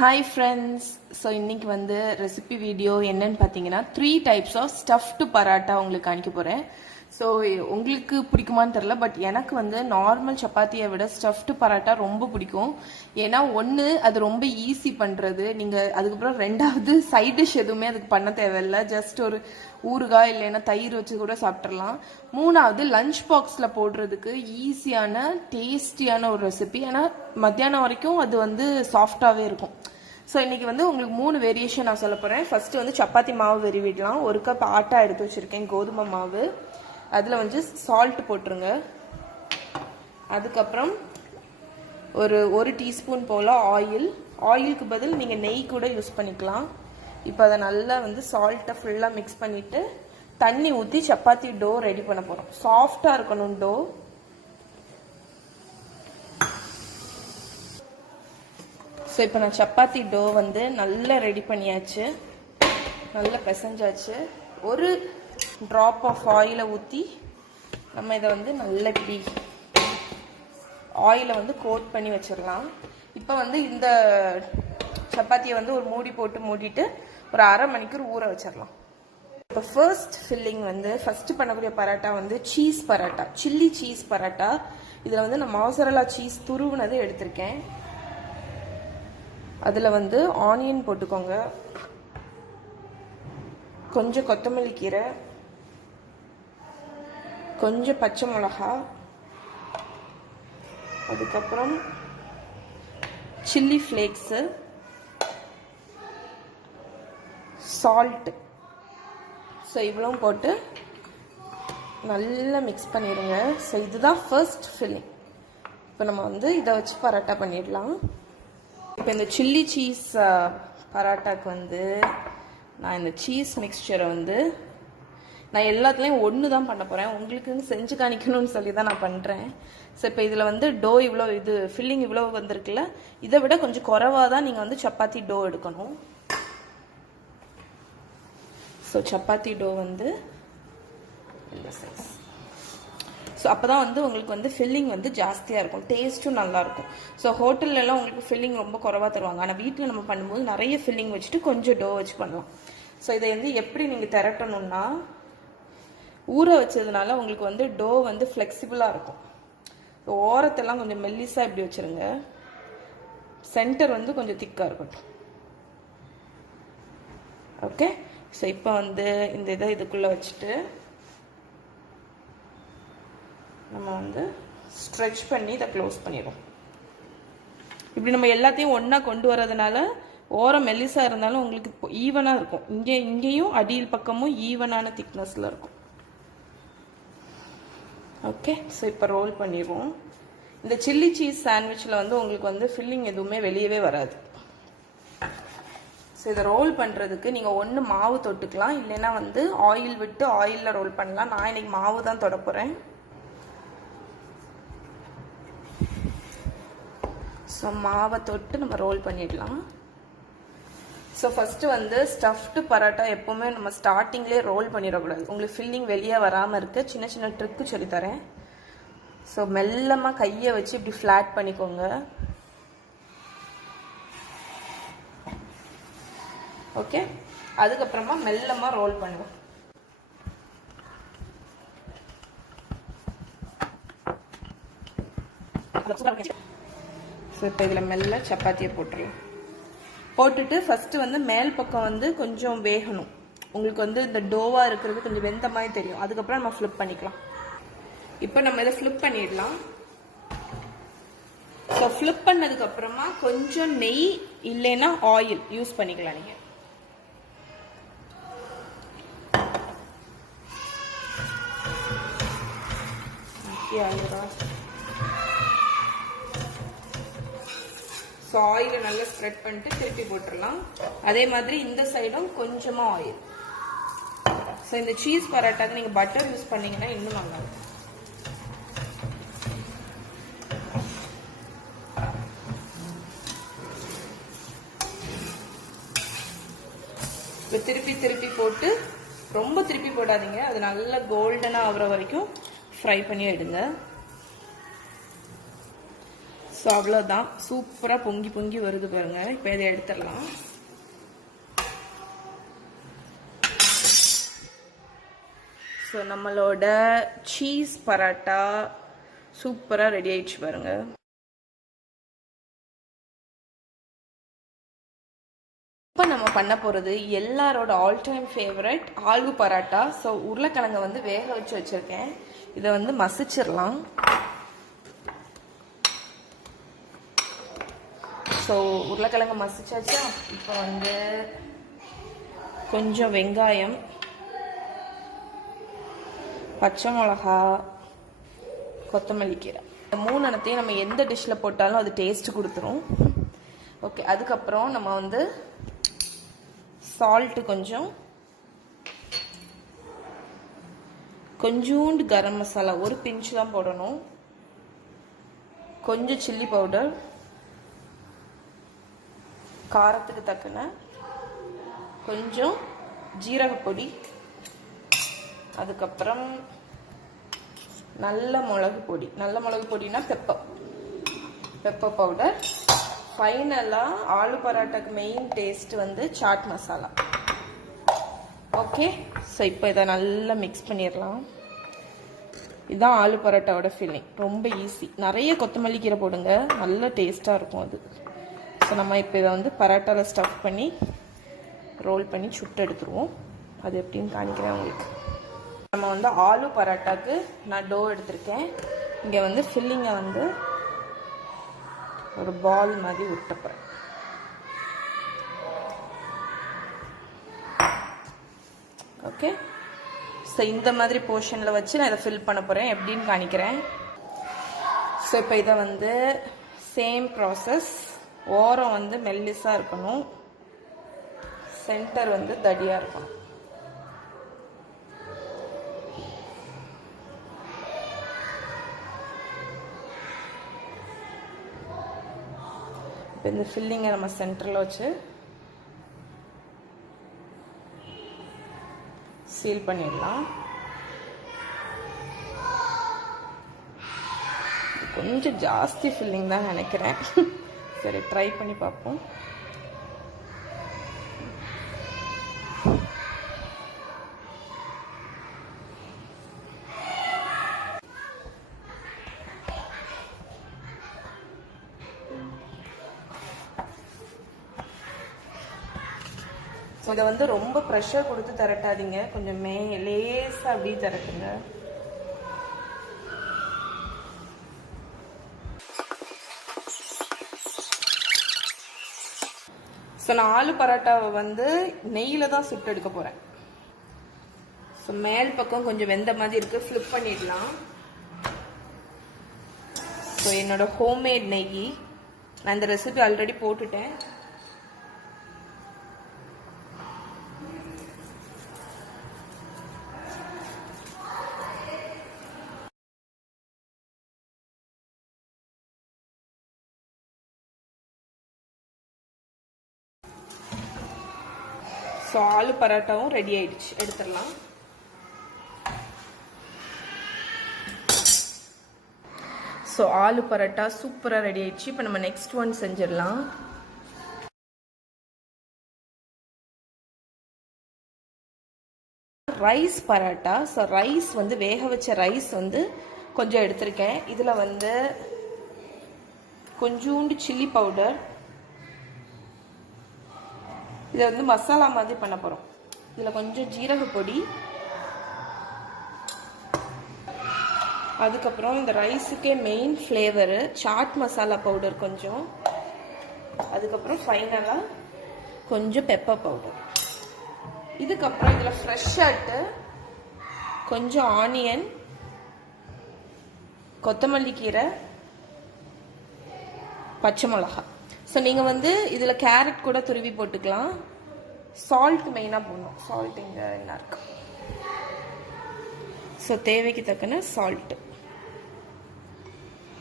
Hi friends, so இன்னைக்கு வந்து recipe video என்னன்னு பார்த்தீங்கன்னா 3 types of stuffed paratha உங்களுக்கு காணிக்க போறேன். ஸோ உங்களுக்கு பிடிக்குமான்னு தெரியல, பட் எனக்கு வந்து நார்மல் சப்பாத்தியை விட ஸ்டஃப்டு பராட்டா ரொம்ப பிடிக்கும். ஏன்னா ஒன்று அது ரொம்ப ஈஸி பண்ணுறது, நீங்கள் அதுக்கப்புறம் ரெண்டாவது சைட் டிஷ் எதுவுமே அதுக்கு பண்ண தேவையில்லை, ஜஸ்ட் ஒரு ஊறுகாய் இல்லைன்னா தயிர் வச்சு கூட சாப்பிட்றலாம். மூணாவது லஞ்ச் பாக்ஸில் போடுறதுக்கு ஈஸியான டேஸ்டியான ஒரு ரெசிபி, ஆனால் மத்தியானம் வரைக்கும் அது வந்து சாஃப்டாகவே இருக்கும். ஸோ இன்றைக்கி வந்து உங்களுக்கு 3 வேரியேஷன் நான் சொல்ல போகிறேன். ஃபஸ்ட்டு வந்து சப்பாத்தி மாவு வெறிவிடலாம். 1 கப் ஆட்டா எடுத்து வச்சுருக்கேன், கோதுமை மாவு. அதில் வந்து சால்ட் போட்டுருங்க. அதுக்கப்புறம் ஒரு டீஸ்பூன் போல் ஆயிலுக்கு பதில் நீங்கள் நெய் கூட யூஸ் பண்ணிக்கலாம். இப்போ அதை நல்லா வந்து சால்ட்டை ஃபுல்லாக மிக்ஸ் பண்ணிவிட்டு தண்ணி ஊற்றி சப்பாத்தி டோ ரெடி பண்ண போகிறோம். சாஃப்டாக இருக்கணும் டோ. ஸோ இப்போ நான் சப்பாத்தி டோ வந்து நல்லா ரெடி பண்ணியாச்சு, நல்லா பிசைஞ்சாச்சு. ஒரு ட்ராப் ஆஃப் ஆயிலை ஊற்றி நம்ம இதை வந்து நல்லா இப்படி ஆயிலை வந்து கோட் பண்ணி வச்சிடலாம். இப்போ வந்து இந்த சப்பாத்தியை வந்து ஒரு மூடி போட்டு மூடிட்டு ஒரு அரை மணிக்கூர் ஊற வச்சிடலாம். இப்போ ஃபர்ஸ்ட் ஃபில்லிங் வந்து ஃபஸ்ட்டு பண்ணக்கூடிய பராட்டா வந்து cheese parotta, chilli cheese parotta. இதில் வந்து நான் மொசரல்லா சீஸ் துருவுனது எடுத்திருக்கேன். அதில் வந்து ஆனியன் போட்டுக்கோங்க, கொஞ்சம் கொத்தமல்லி கீரை, கொஞ்சம் பச்சை மிளகா, அதுக்கப்புறம் சில்லி ஃப்ளேக்ஸு, சால்ட்டு. ஸோ இவ்வளோ போட்டு நல்லா மிக்ஸ் பண்ணிடுங்க. ஸோ இதுதான் ஃபர்ஸ்ட் ஃபில்லிங். இப்போ நம்ம வந்து இதை வச்சு பராட்டா பண்ணிடலாம். இப்போ இந்த சில்லி சீஸ் பராட்டாக்கு வந்து நான் இந்த சீஸ் மிக்ஸ்சரை வந்து நான் எல்லாத்துலேயும் ஒன்று தான் பண்ண போகிறேன், உங்களுக்குன்னு செஞ்சு காணிக்கணும்னு சொல்லி தான் நான் பண்ணுறேன். ஸோ இப்போ இதில் வந்து டோ இவ்வளோ, இது ஃபில்லிங் இவ்வளோ வந்திருக்குல்ல, இதை விட கொஞ்சம் குறைவாக தான் நீங்கள் வந்து சப்பாத்தி டோ எடுக்கணும். ஸோ சப்பாத்தி டோ வந்து இந்த சைஸ். ஸோ அப்போ தான் வந்து உங்களுக்கு வந்து ஃபில்லிங் வந்து ஜாஸ்தியாக இருக்கும், டேஸ்ட்டும் நல்லாயிருக்கும். ஸோ ஹோட்டல்லலாம் உங்களுக்கு ஃபில்லிங் ரொம்ப குறைவாக தருவாங்க, ஆனால் வீட்டில் நம்ம பண்ணும்போது நிறைய ஃபில்லிங் வச்சுட்டு கொஞ்சம் டோ வச்சு பண்ணலாம். ஸோ இதை வந்து எப்படி நீங்கள் திரட்டணும்னா, ஊற வச்சதுனால உங்களுக்கு வந்து டோ வந்து ஃப்ளெக்சிபிளாக இருக்கும். ஸோ ஓரத்தெல்லாம் கொஞ்சம் மெல்லிஸாக இப்படி வச்சுருங்க, சென்டர் வந்து கொஞ்சம் திக்காக இருக்கட்டும். ஓகே. ஸோ இப்போ வந்து இந்த இதை இதுக்குள்ளே வச்சுட்டு நம்ம வந்து ஸ்ட்ரெச் பண்ணி இதை க்ளோஸ் பண்ணிடுவோம். இப்படி நம்ம எல்லாத்தையும் ஒன்றா கொண்டு வரதுனால ஓரம் மெல்லிஸாக இருந்தாலும் உங்களுக்கு ஈவனாக இருக்கும். இங்கேயும் அடியில் பக்கமும் ஈவனான திக்னஸில் இருக்கும். ஓகே. ஸோ இப்போ ரோல் பண்ணிடுவோம். இந்த சில்லி சீஸ் சாண்ட்விச்சில் வந்து உங்களுக்கு வந்து ஃபில்லிங் எதுவுமே வெளியவே வராது. ஸோ இதை ரோல் பண்ணுறதுக்கு நீங்கள் ஒன்று மாவு தொட்டுக்கலாம், இல்லைன்னா வந்து ஆயில் விட்டு ஆயிலில் ரோல் பண்ணலாம். நான் இன்னைக்கு மாவு தான் தொட போகிறேன். ஸோ மாவை தொட்டு நம்ம ரோல் பண்ணிடலாம். ஸோ ஃபஸ்ட்டு வந்து ஸ்டஃப்டு பராட்டா எப்போவுமே நம்ம ஸ்டார்டிங்லேயே ரோல் பண்ணிடக்கூடாது. உங்களுக்கு ஃபில்லிங் வெளியே வராமல் இருக்க சின்ன சின்ன ட்ரிக்கு சொல்லித்தரேன். ஸோ மெல்லமாக கையை வச்சு இப்படி ஃப்ளாட் பண்ணிக்கோங்க. ஓகே. அதுக்கப்புறமா மெல்லமாக ரோல் பண்ணுவோம். ஸோ இப்போ இதில் மெல்ல சப்பாத்தியை போட்டுடலாம். போட்டுட்டு ஃபஸ்ட்டு வந்து மேல் பக்கம் வந்து கொஞ்சம் வேகணும். உங்களுக்கு வந்து இந்த டோவாக இருக்கிறது கொஞ்சம் வெந்த மாதிரி தெரியும். அதுக்கப்புறம் நம்ம ஃப்ளிப் பண்ணிக்கலாம். இப்போ நம்ம இதை ஃப்ளிப் பண்ணிடலாம். ஸோ ஃப்ளிப் பண்ணதுக்கப்புறமா கொஞ்சம் நெய் இல்லைன்னா ஆயில் யூஸ் பண்ணிக்கலாம் நீங்கள். ஸோ ஆயிலை நல்லா ஸ்ப்ரெட் பண்ணிட்டு திருப்பி போட்டுடலாம். அதே மாதிரி இந்த சைடும் கொஞ்சமாக ஆயில். ஸோ இந்த சீஸ் பராட்டாக்கு நீங்கள் பட்டர் யூஸ் பண்ணீங்கன்னா இன்னும் நல்லா இருக்கும். இப்போ திருப்பி திருப்பி போட்டு, ரொம்ப திருப்பி போடாதீங்க, அது நல்லா கோல்டனாக ஆகிற வரைக்கும் ஃப்ரை பண்ணி எடுங்க. ஸோ அவ்வளோதான், சூப்பராக பொங்கி பொங்கி வருது பாருங்க. இப்போ இதை எடுத்துடலாம். ஸோ நம்மளோட சீஸ் பராட்டா சூப்பராக ரெடி ஆயிடுச்சு பாருங்க. இப்போ நம்ம பண்ண போகிறது எல்லாரோட all time favourite aloo paratha. So உருளைக்கிழங்கை வந்து வேக வச்சு வச்சுருக்கேன். இதை வந்து மசிச்சிடலாம். ஸோ உருளைக்கிழங்கு மசிச்சாச்சா. இப்போ வந்து கொஞ்சம் வெங்காயம், பச்சை மிளகா, கொத்தமல்லி கீரை, இந்த 3 அனைத்தையும் நம்ம எந்த டிஷ்ஷில் போட்டாலும் அது டேஸ்ட் கொடுத்துரும். ஓகே, அதுக்கப்புறம் நம்ம வந்து சால்ட்டு கொஞ்சோண்டு கரம் மசாலா ஒரு பிஞ்ச் தான் போடணும், கொஞ்சம் சில்லி பவுடர், காரத்துக்கு தக்கன கொஞ்சம் ஜீரகப்பொடி, அதுக்கப்புறம் நல்ல மிளகு பொடி. நல்ல மிளகு பொடினா பெப்பர் பவுடர். ஃபைனலாக ஆலு பராட்டாக்கு மெயின் டேஸ்ட் வந்து சாட் மசாலா. ஓகே, ஸோ இப்போ இதை நல்லா மிக்ஸ் பண்ணிடலாம். இதுதான் ஆலு பரோட்டாவோட ஃபீலிங். ரொம்ப ஈஸி. நிறைய கொத்தமல்லி கீரை போடுங்க, நல்ல டேஸ்ட்டாக இருக்கும் அது. ஸோ நம்ம இப்போ இதை வந்து பரோட்டாவில் ஸ்டஃப் பண்ணி ரோல் பண்ணி சுட்டு எடுத்துருவோம். அது எப்படின்னு காணிக்கிறேன் உங்களுக்கு. நம்ம வந்து ஆலு பரோட்டாக்கு நான் டோ எடுத்திருக்கேன். இங்கே வந்து ஃபில்லிங்கை வந்து ஒரு பால் மாதிரி விட்டப்போகிறேன். ஓகே, ஸோ இந்த மாதிரி போர்ஷனில் வச்சு நான் இதை ஃபில் பண்ண போகிறேன். எப்படின்னு காணிக்கிறேன். ஸோ இப்போ இதை வந்து சேம் ப்ராசஸ். ஓரம் வந்து மெல்லிஸாக இருக்கணும், சென்டர் வந்து தடியாக இருக்கணும். இப்போ இந்த ஃபில்லிங்கை நம்ம சென்டரில் வச்சு சீல் பண்ணிடலாம். கொஞ்சம் ஜாஸ்தி ஃபில்லிங் தான் நினைக்கிறேன். சரி, ட்ரை பண்ணி பார்ப்போம். இதை வந்து ரொம்ப ப்ரெஷர் கொடுத்து திரட்டாதீங்க, கொஞ்சம் லேசாக அப்படி திரட்டுங்க. ஸோ நான் ஆலு பரோட்டாவை வந்து நெய்யில் தான் சுட்டு எடுக்க போகிறேன். ஸோ மேல் பக்கம் கொஞ்சம் வெந்த மாதிரி இருக்குது, ஃப்ளிப் பண்ணிடலாம். ஸோ என்னோட ஹோம்மேட் நெய், நான் இந்த ரெசிபி ஆல்ரெடி போட்டுட்டேன். ஸோ ஆலு பரோட்டாவும் ரெடி ஆயிடுச்சு, எடுத்துடலாம். ஸோ ஆலு பரோட்டா சூப்பராக ரெடி ஆயிடுச்சு. இப்போ நம்ம நெக்ஸ்ட் ஒன் செஞ்சிடலாம். ரைஸ் பரோட்டா. ஸோ ரைஸ் வந்து வேக வச்ச ரைஸ் வந்து கொஞ்சம் எடுத்திருக்கேன். இதில் வந்து கொஞ்சோண்டு சில்லி பவுடர், இதை வந்து மசாலா மாதிரி பண்ண போகிறோம். இதில் கொஞ்சம் ஜீரக பொடி, அதுக்கப்புறம் இந்த ரைஸுக்கே main flavour chaat masala powder கொஞ்சம், அதுக்கப்புறம் ஃபைனலாக கொஞ்சம் பெப்பர் பவுடர். இதுக்கப்புறம் இதில் ஃப்ரெஷ்ஷாட்டு கொஞ்சம் ஆனியன், கொத்தமல்லி கீரை, பச்சை மிளகா. ஸோ நீங்கள் வந்து இதில் கேரட் கூட துருவி போட்டுக்கலாம். சால்ட் மெயினாக போடணும். சால்ட் இங்கே என்ன இருக்கு. ஸோ தேவைக்கு தக்கன சால்ட்டு.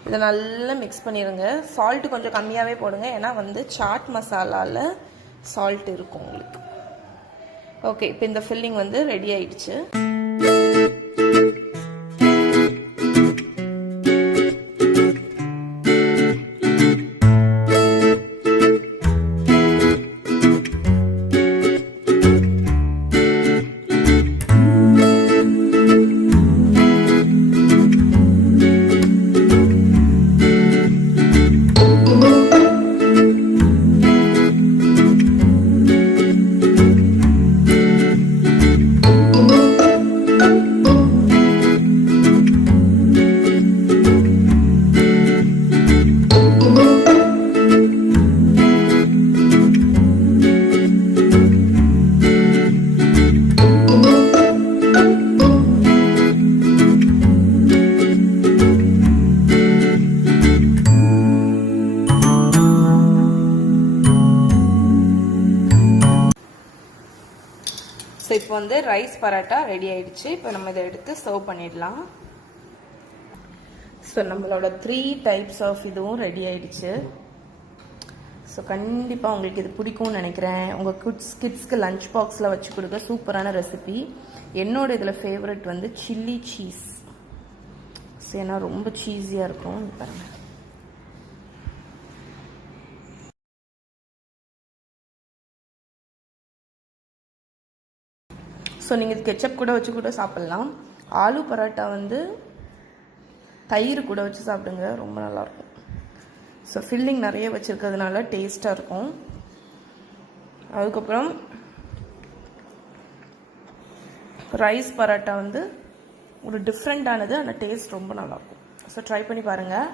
இதை நல்லா மிக்ஸ் பண்ணிடுங்க. சால்ட்டு கொஞ்சம் கம்மியாகவே போடுங்க, ஏன்னா வந்து சாட் மசாலாவில் சால்ட் இருக்கும் உங்களுக்கு. ஓகே, இப்போ இந்த ஃபில்லிங் வந்து ரெடி ஆயிடுச்சு. இப்போ வந்து ரைஸ் பராட்டா ரெடி ஆயிடுச்சு. இப்போ நம்ம இதை எடுத்து சர்வ் பண்ணிடலாம். ஸோ நம்மளோட 3 டைப்ஸ் ஆஃப் இதுவும் ரெடி ஆயிடுச்சு. ஸோ கண்டிப்பாக உங்களுக்கு இது பிடிக்கும்னு நினைக்கிறேன். உங்கள் கிட்ஸ்க்கு லஞ்ச் பாக்ஸில் வச்சு கொடுக்க சூப்பரான ரெசிபி. என்னோட இதில் ஃபேவரட் வந்து சில்லி சீஸ். ஸோ ஏன்னா ரொம்ப சீஸியாக இருக்கும் பாருங்கள். ஸோ நீங்கள் இது கெச்சப் கூட வச்சு கூட சாப்பிட்லாம். ஆலு பரோட்டா வந்து தயிர் கூட வச்சு சாப்பிடுங்க, ரொம்ப நல்லாயிருக்கும். ஸோ ஃபில்லிங் நிறைய வச்சுருக்கிறதுனால டேஸ்ட்டாக இருக்கும். அதுக்கப்புறம் ரைஸ் பரோட்டா வந்து ஒரு டிஃப்ரெண்ட்டானது, ஆனால் டேஸ்ட் ரொம்ப நல்லாயிருக்கும். ஸோ ட்ரை பண்ணி பாருங்கள்.